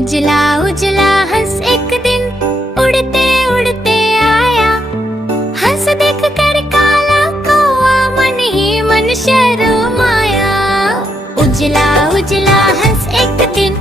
उजला उजला हंस एक दिन उड़ते उड़ते आया। हंस देख कर काला कौवा मन ही मन शर्माया। उजला उजला हंस एक दिन